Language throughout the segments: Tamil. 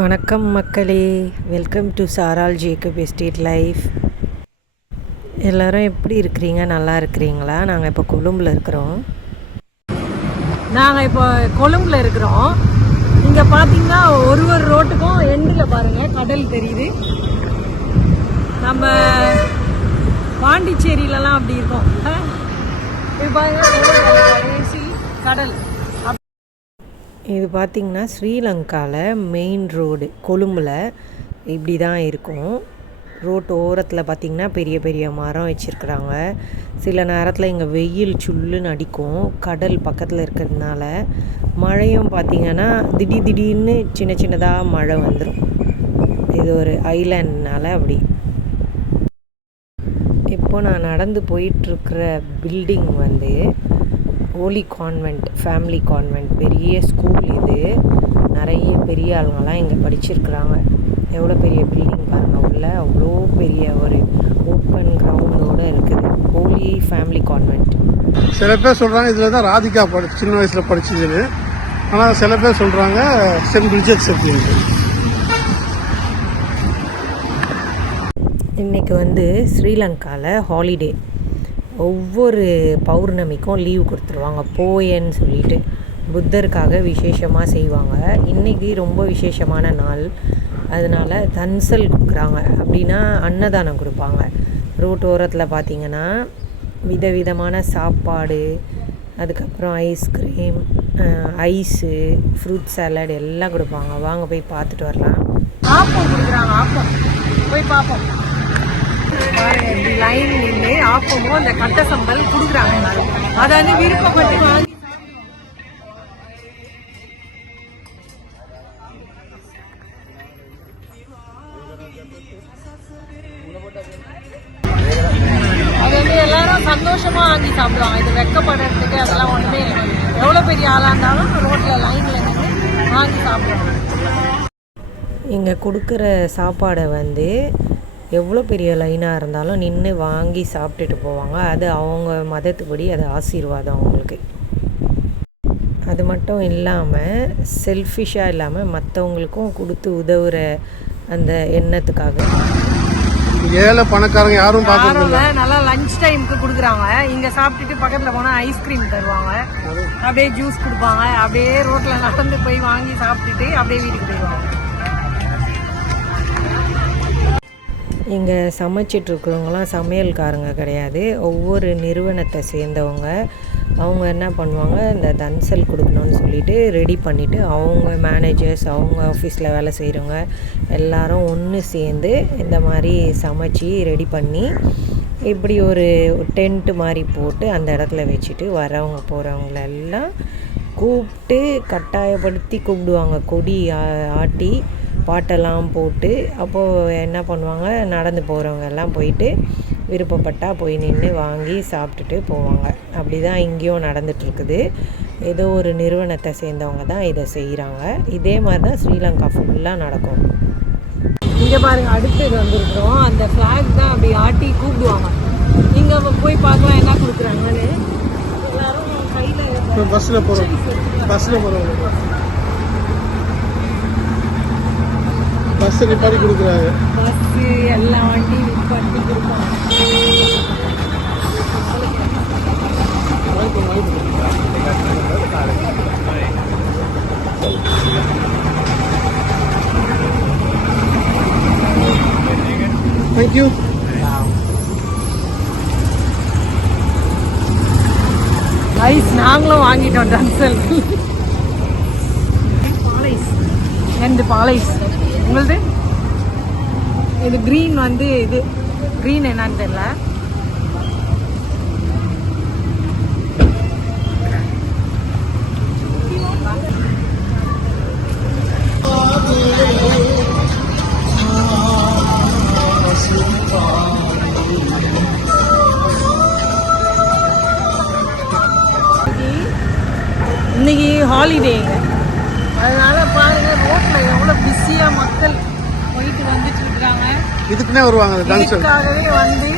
வணக்கம் மக்களே. வெல்கம் டு சாரால் ஜேக்கப் எஸ்டேட் லைஃப் எல்லாரும் எப்படி இருக்கிறீங்க? நல்லா இருக்கிறீங்களா? நாங்கள் இப்போ கொழும்பில் இருக்கிறோம். நாங்கள் இப்போ கொழும்பில் இருக்கிறோம். இங்கே பார்த்தீங்கன்னா ஒரு ஒரு ரோட்டுக்கும் எண்டில் பாருங்கள் கடல் தெரியுது. நம்ம பாண்டிச்சேரியிலலாம் அப்படி இருக்கோம். இப்போ கடல். இது பார்த்திங்கன்னா ஸ்ரீலங்காவில் மெயின் ரோடு கொழும்பில் இப்படி தான் இருக்கும். ரோட்டு ஓரத்தில் பார்த்திங்கன்னா பெரிய பெரிய மரம் வச்சுருக்குறாங்க. சில நேரத்தில் இங்கே வெயில் சுள்ளுன்னு அடிக்கும். கடல் பக்கத்தில் இருக்கிறதுனால மழையும் பார்த்திங்கன்னா திடீர் திடீர்னு சின்ன சின்னதாக மழை வந்துடும் இது ஒரு ஐலாண்ட்னால அப்படி. இப்போ நான் நடந்து போயிட்டுருக்கிற பில்டிங் வந்து ஹோலி கான்வெண்ட் ஃபேமிலி கான்வெண்ட் பெரிய ஸ்கூல் இது. நிறைய பெரிய ஆளுங்கெல்லாம் இங்கே படிச்சிருக்கிறாங்க. எவ்வளோ பெரிய பில்டிங் பாருங்கள் உள்ள அவ்வளோ பெரிய ஒரு ஓப்பன் கிரவுண்டோடு இருக்குது. ஹோலி ஃபேமிலி கான்வெண்ட் சில பேர் சொல்றாங்க இதுல தான் ராதிகா படி சின்ன வயசுல படிச்சதுன்னு. ஆனா சில பேர் சொல்றாங்க சென்ட் பிரிஜெட்ஸ் அப்படின்னு இன்றைக்கி வந்து ஸ்ரீலங்காவில் ஹாலிடே ஒவ்வொரு பௌர்ணமிக்கும் லீவு கொடுத்துருவாங்க போயன்னு சொல்லிட்டு புத்தருக்காக விசேஷமாக செய்வாங்க. இன்றைக்கி ரொம்ப விசேஷமான நாள். அதனால் தன்சல் கொடுக்குறாங்க. அப்படின்னா அன்னதானம் கொடுப்பாங்க. ரோட் ஓரத்தில் பார்த்திங்கன்னா விதவிதமான சாப்பாடு அதுக்கப்புறம் ஐஸ்கிரீம் ஐஸு ஃப்ரூட் சாலட் எல்லாம் கொடுப்பாங்க. வாங்க போய் பார்த்துட்டு வரலாம். ஆப்பம் கொடுக்குறாங்க ஆப்பம். போய் பார்ப்போம். பாருங்க இப்படி லைன் நின்று ஆப்பமும் அந்த கட்ட சம்பல் கொடுக்குறாங்க. அதை வந்து விருப்பப்பட்டு வாங்கி அது வந்து எல்லாரும் சந்தோஷமா வாங்கி சாப்பிடுவாங்க. இது வெக்கப்படுறதுக்கு அதெல்லாம் ஒண்ணுமே இல்லை. எவ்வளவு பெரிய ஆளா இருந்தாலும் ரோட்ல லைன்ல நின்று வாங்கி சாப்பிடுவாங்க. இங்கே கொடுக்குற சாப்பாடை வந்து எவ்வளோ பெரிய லைனாக இருந்தாலும் நின்று வாங்கி சாப்பிட்டுட்டு போவாங்க. அது அவங்க மதத்துப்படி அது ஆசீர்வாதம் அவங்களுக்கு. அது மட்டும் இல்லாமல் செல்ஃபிஷாக இல்லாமல் மற்றவங்களுக்கும் கொடுத்து உதவுற அந்த எண்ணத்துக்காக. ஏழை பணக்காரங்க யாரும் பார்க்கறது யாரும் இல்ல, நல்லா லஞ்ச் டைமுக்கு கொடுக்குறாங்க. இங்க சாப்பிட்டுட்டு பக்கத்துல போனா ஐஸ்கிரீம் தருவாங்க. அப்படியே ஜூஸ் கொடுப்பாங்க. அப்படியே ரோட்ல நடந்து போய் வாங்கி சாப்பிட்டுட்டு அப்படியே வீட்டுக்கு போயிடுவாங்க. இங்கே சமைச்சிட்ருக்கிறவங்களாம் சமையல்காரங்க கிடையாது. ஒவ்வொரு நிறுவனத்தை சேர்ந்தவங்க அவங்க என்ன பண்ணுவாங்க இந்த தன்சல் கொடுக்கணும்னு சொல்லிட்டு ரெடி பண்ணிவிட்டு அவங்க மேனேஜர்ஸ் அவங்க ஆஃபீஸில் வேலை செய்கிறவங்க எல்லாரும் ஒன்று சேர்ந்து இந்த மாதிரி சமைச்சு ரெடி பண்ணி இப்படி ஒரு டென்ட்டு மாதிரி போட்டு அந்த இடத்துல வச்சுட்டு வரவங்க போகிறவங்கள எல்லாம் கூப்பிட்டு கட்டாயப்படுத்தி கூப்பிடுவாங்க. கொடி ஆ- ஆட்டி பாட்டெல்லாம் போட்டு அப்போது என்ன பண்ணுவாங்க நடந்து போகிறவங்க எல்லாம் போயிட்டு விருப்பப்பட்டால் போய் நின்று வாங்கி சாப்பிட்டுட்டு போவாங்க. அப்படி தான் இங்கேயும் நடந்துகிட்ருக்குது ஏதோ ஒரு நிறுவனத்தை சேர்ந்தவங்க தான் இதை செய்கிறாங்க இதே மாதிரி தான் ஸ்ரீலங்கா ஃபுல்லாக நடக்கும். இங்கே பாருங்க அடுத்தது வந்திருக்கிறோம். அந்த ஃப்ளாக் தான் அப்படி ஆட்டி கூப்பிடுவாங்க. இங்கே போய் பார்க்கலாம் என்ன கொடுக்குறாங்கன்னு? எல்லாரும் கையில் பஸ்ல போறோம். பஸ்ல போறவங்க பஸ் நிப்பாடி கொடுக்குறாங்க. பஸ்ஸு எல்லா வண்டியும் நிப்பாட்டி கொடுப்பாங்க. தேங்க்யூ ஐஸ் நாங்களும் வாங்கிட்டோம் டன்சல் பாலைஸ். ரெண்டு பாலைஸ். உங்களுது? இது க்ரீன் வந்து இது க்ரீன் என்னன்னு தெரியல. இன்னைக்கு ஹாலிடேங்க அதனால பாருங்க ரோட்ல எவ்வளவு பிஸியா மக்கள் போயிட்டு வந்துட்டு இருக்காங்க. இதுக்குன்னே வருவாங்க இதுக்காகவே வந்து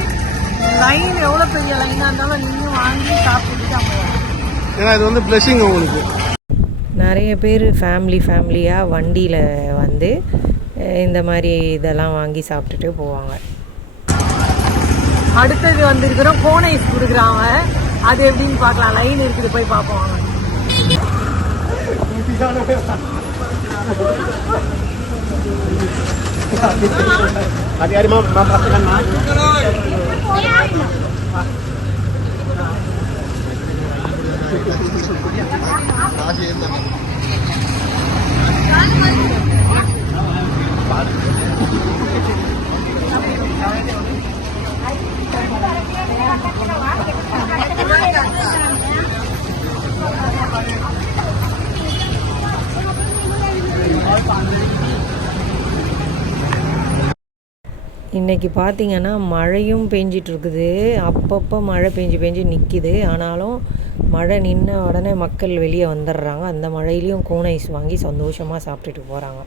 லைன் எவ்வளவு பெரிய லைனா இருந்தாலும் நின்று வாங்கி சாப்பிட்டுட்டு ஏன்னா இது வந்து பிளெஸிங் உங்களுக்கு. நிறைய பேர் ஃபேமிலி ஃபேமிலியாக வண்டியில் வந்து இந்த மாதிரி இதெல்லாம் வாங்கி சாப்பிட்டுட்டு போவாங்க. அடுத்தது வந்திருக்கிறோம் கோன் கொடுக்குறாங்க. அது எப்படின்னு பார்க்கலாம். லைன் இருக்குது போய் பார்ப்போம். Hari-hari mau mempraktikkan maaf. Thank you. இன்றைக்கி பார்த்திங்கன்னா மழையும் பெஞ்சிட்ருக்குது. அப்பப்போ மழை பெஞ்சு பெஞ்சு நிற்கிது ஆனாலும் மழை நின்ன உடனே மக்கள் வெளியே வந்துடுறாங்க அந்த மழையிலையும் கூன் ஐஸ் வாங்கி சந்தோஷமாக சாப்பிட்டுட்டு போகிறாங்க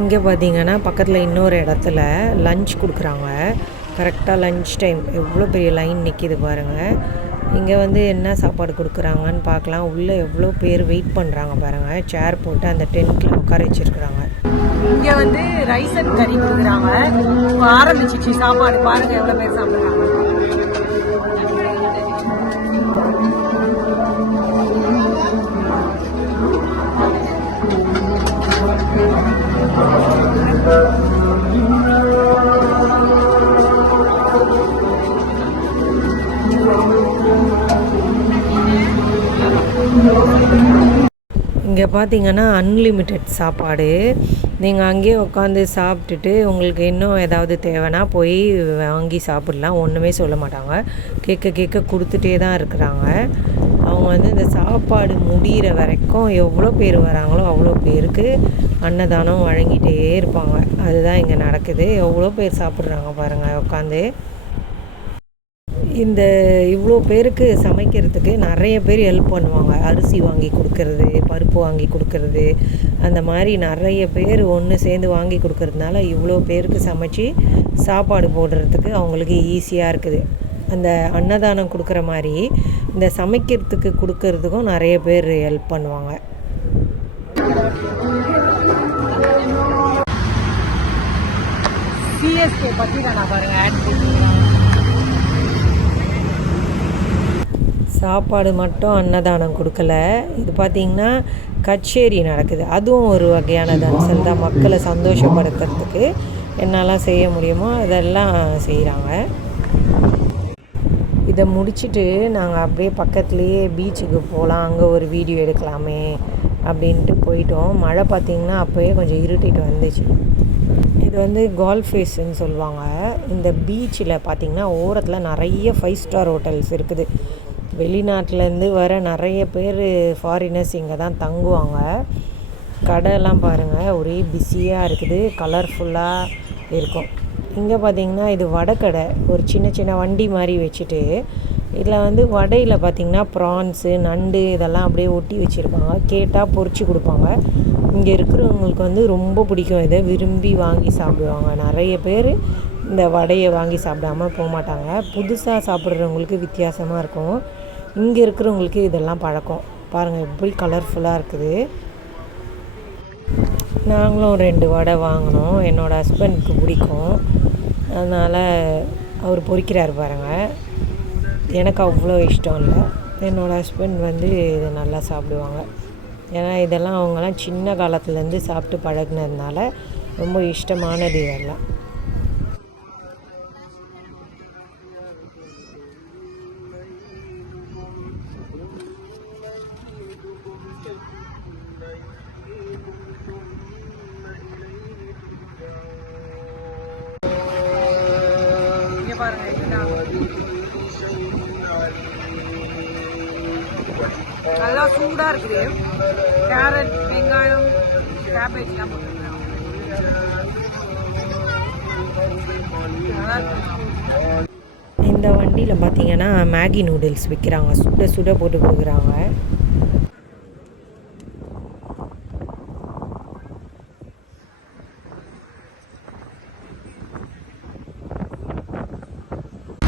இங்கே பார்த்தீங்கன்னா பக்கத்தில் இன்னொரு இடத்துல லஞ்ச் கொடுக்குறாங்க. கரெக்டாக லஞ்ச் டைம் எவ்வளோ பெரிய லைன் நிற்கிது பாருங்கள் இங்கே வந்து என்ன சாப்பாடு கொடுக்குறாங்கன்னு பார்க்கலாம் உள்ளே எவ்வளோ பேர் வெயிட் பண்ணுறாங்க பாருங்கள் சேர் போட்டு அந்த டென்ட்டில் உட்கார வச்சுருக்குறாங்க. இங்க வந்து ரைஸ் அண்ட் கறி கொடுக்குறாங்க. இப்போ ஆரம்பிச்சிச்சு. சாப்பாடு பாருங்க எவ்வளவு பேர் சாப்பிடுறாங்க. இங்கே பார்த்தீங்கன்னா அன்லிமிட்டெட் சாப்பாடு. நீங்கள் அங்கேயே உட்காந்து சாப்பிட்டுட்டு உங்களுக்கு இன்னும் ஏதாவது தேவைன்னா போய் வாங்கி சாப்பிட்லாம். ஒன்றுமே சொல்ல மாட்டாங்க. கேட்க கேட்க கொடுத்துட்டே தான் இருக்கிறாங்க. அவங்க வந்து இந்த சாப்பாடு முடிகிற வரைக்கும் எவ்வளோ பேர் வராங்களோ அவ்வளோ பேருக்கு அன்னதானம் வழங்கிட்டே இருப்பாங்க. அதுதான் இங்கே நடக்குது. எவ்வளோ பேர் சாப்பிட்றாங்க பாருங்கள் உட்காந்து இந்த இவ்வளோ பேருக்கு சமைக்கிறதுக்கு நிறைய பேர் ஹெல்ப் பண்ணுவாங்க. அரிசி வாங்கி கொடுக்கறது பருப்பு வாங்கி கொடுக்கறது அந்த மாதிரி நிறைய பேர் ஒன்று சேர்ந்து வாங்கி கொடுக்கறதுனால இவ்வளோ பேருக்கு சமைச்சு சாப்பாடு போடுறதுக்கு அவங்களுக்கு ஈஸியாக இருக்குது. அந்த அன்னதானம் கொடுக்குற மாதிரி இந்த சமைக்கிறதுக்கு கொடுக்கறதுக்கும் நிறைய பேர் ஹெல்ப் பண்ணுவாங்க. சிஎஸ்கே பற்றி நான் பாருங்க ஆட் சாப்பாடு மட்டும் அன்னதானம் கொடுக்கல. இது பார்த்திங்கன்னா கச்சேரி நடக்குது. அதுவும் ஒரு வகையான டான்ஸல் தான். மக்களை சந்தோஷப்படுத்துறதுக்கு என்னெல்லாம் செய்ய முடியுமோ அதெல்லாம் செய்கிறாங்க இதை முடிச்சுட்டு நாங்கள் அப்படியே பக்கத்துலேயே பீச்சுக்கு போகலாம் அங்கே ஒரு வீடியோ எடுக்கலாமே அப்படின்ட்டு போயிட்டோம். மழை பார்த்திங்கன்னா அப்போயே கொஞ்சம் இருட்டிட்டு வந்துச்சு. இது வந்து கால்ஃப் ஃபேஸ்ன்னு சொல்லுவாங்க. இந்த பீச்சில் பார்த்திங்கன்னா ஓரத்தில் நிறைய ஃபைவ் ஸ்டார் ஹோட்டல்ஸ் இருக்குது. வெளிநாட்டிலேருந்து வர நிறைய பேர் ஃபாரினர்ஸ் இங்கே தான் தங்குவாங்க. கடைலாம் பாருங்கள் ஒரே பிஸியாக இருக்குது கலர்ஃபுல்லாக இருக்கும். இங்கே பார்த்தீங்கன்னா இது வடைக்கடை ஒரு சின்ன சின்ன வண்டி மாதிரி வச்சுட்டு இதில் வந்து வடையில் பார்த்தீங்கன்னா ப்ரான்ஸு நண்டு இதெல்லாம் அப்படியே ஒட்டி வச்சுருப்பாங்க. கேட்டால் பொறிச்சு கொடுப்பாங்க. இங்கே இருக்கிறவங்களுக்கு வந்து ரொம்ப பிடிக்கும் இதை. விரும்பி வாங்கி சாப்பிடுவாங்க. நிறைய பேர் இந்த வடையை வாங்கி சாப்பிடாம போக மாட்டாங்க. புதுசாக சாப்பிட்றவங்களுக்கு வித்தியாசமாக இருக்கும். இங்கே இருக்கிறவங்களுக்கு இதெல்லாம் பழக்கம். பாருங்கள் எப்படி கலர்ஃபுல்லாக இருக்குது. நாங்களும் ரெண்டு வடை வாங்கினோம். என்னோடய ஹஸ்பண்டுக்கு பிடிக்கும். அதனால் அவர் பொறிக்கிறார் பாருங்கள் எனக்கு அவ்வளோ இஷ்டம் இல்லை. என்னோடய ஹஸ்பண்ட் வந்து இதை நல்லா சாப்பிடுவாங்க. ஏன்னா இதெல்லாம் அவங்கெல்லாம் சின்ன காலத்துலேருந்து சாப்பிட்டு பழகுனதுனால ரொம்ப இஷ்டமானது இதெல்லாம் இங்க பாருங்க நல்லா சூடா இருக்குது. கேரட் வெங்காயம் கேபேஜ்லாம் போட்டுருக்காங்க நல்லா இருக்கு இந்த வண்டியில் பார்த்தீங்கன்னா மேகி நூடுல்ஸ் விற்கிறாங்க சுட சுட போட்டு கொடுக்குறாங்க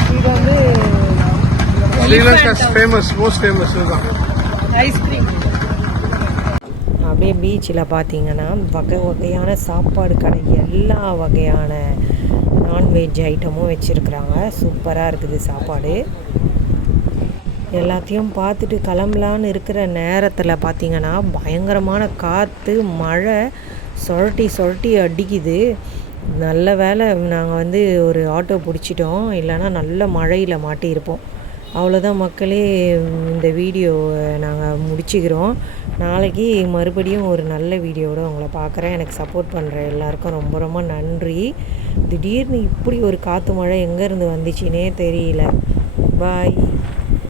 இது வந்து ஸ்ரீலங்காஸ் ஃபேமஸ் மோஸ்ட் ஃபேமஸ் இதுதான் ஐஸ்கிரீம் அப்படியே பீச்சில் பார்த்தீங்கன்னா வகை வகையான சாப்பாடு கடை எல்லா வகையான நான்வெஜ் ஐட்டமும் வச்சுருக்குறாங்க. சூப்பராக இருக்குது சாப்பாடு. எல்லாத்தையும் பார்த்துட்டு கிளம்பலான்னு இருக்கிற நேரத்தில் பார்த்தீங்கன்னா பயங்கரமான காற்று மழை சொரட்டி சொரட்டி அடிக்குது. நல்ல வேளை நாங்கள் வந்து ஒரு ஆட்டோ பிடிச்சிட்டோம். இல்லைன்னா நல்ல மழையில் மாட்டியிருப்போம். அவ்வளோதான் மக்களே இந்த வீடியோவை நாங்கள் முடிச்சுக்கிறோம். நாளைக்கு மறுபடியும் ஒரு நல்ல வீடியோவோட உங்களை பார்க்குறேன். எனக்கு சப்போர்ட் பண்ணுற எல்லாருக்கும் ரொம்ப ரொம்ப நன்றி. திடீர்னு இப்படி ஒரு காற்று மழை எங்கேருந்து வந்துச்சுன்னே தெரியல. பாய்